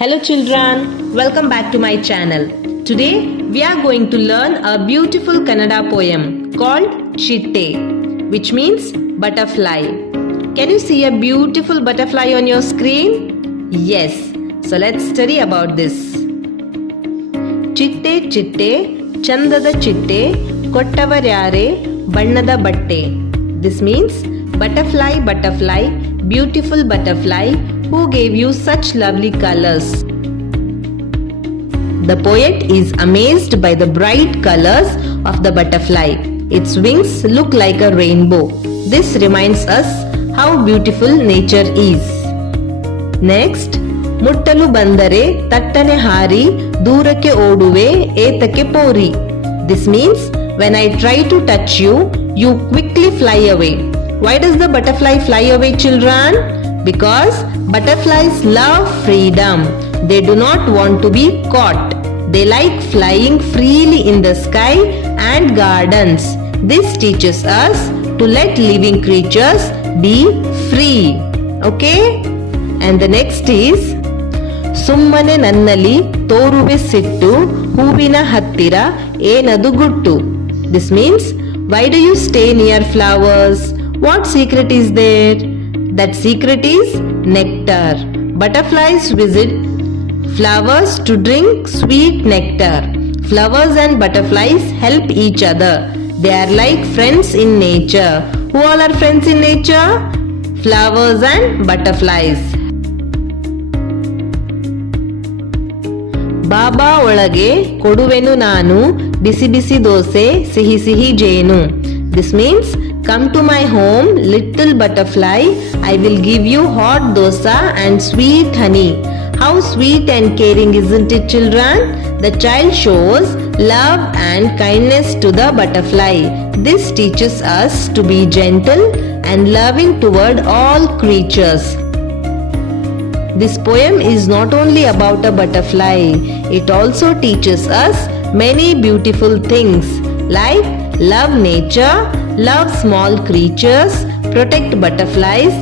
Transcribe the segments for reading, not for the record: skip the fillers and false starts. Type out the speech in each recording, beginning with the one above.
Hello children, welcome back to my channel. Today we are going to learn a beautiful Kannada poem called Chitte, which means butterfly. Can you see a beautiful butterfly on your screen? Yes, so let's study about this. Chitte chitte, chandada chitte, kottavaryare, bannada batte. This means butterfly, butterfly, beautiful butterfly, who gave you such lovely colors. The poet is amazed by the bright colors of the butterfly. Its wings look like a rainbow. This reminds us how beautiful nature is. Next, ಮುಟ್ಟಲು ಬಂದರೆ ತಟ್ಟನೆ ಹಾರಿ ದೂರಕ್ಕೆ ಓಡುವೆ ಏತಕ್ಕೆ ಪೋರಿ. This means when I try to touch you, you quickly fly away. Why does the butterfly fly away, children? Because butterflies love freedom. They do not want to be caught. They like flying freely in the sky and gardens. This teaches us to let living creatures be free. Okay? And the next is ಸುಮ್ಮನೆ ನನ್ನಲ್ಲಿ ತೋರುವೆ ಸಿಟ್ಟು ಹೂವಿನ ಹತ್ತಿರ ಏನದು ಗುಟ್ಟು. This means why do you stay near flowers? What secret is there? That secret is nectar. Butterflies visit flowers to drink sweet nectar. Flowers and butterflies help each other. They are like friends in nature. Who all are friends in nature? Flowers and butterflies. ಬಾಬಾ ಒಳಗೆ ಕೊಡುವೆನು ನಾನು ಬಿಸಿ ಬಿಸಿ ದೋಸೆ ಸಿಹಿ ಸಿಹಿ ಜೇನು. This means come to my home, little butterfly. I will give you hot dosa and sweet honey. How sweet and caring, isn't it, children? The child shows love and kindness to the butterfly. This teaches us to be gentle and loving toward all creatures. This poem is not only about a butterfly, it also teaches us many beautiful things like love nature, love small creatures, protect butterflies,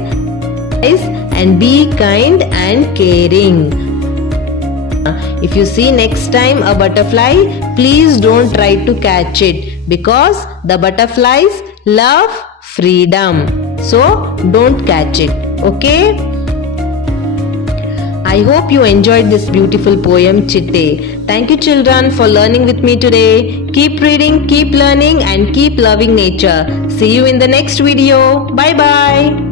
and be kind and caring. If you see next time a butterfly, please don't try to catch it because the butterflies love freedom. So don't catch it. Okay? I hope you enjoyed this beautiful poem Chitte. Thank you children for learning with me today. Keep reading, keep learning and keep loving nature. See you in the next video. Bye bye.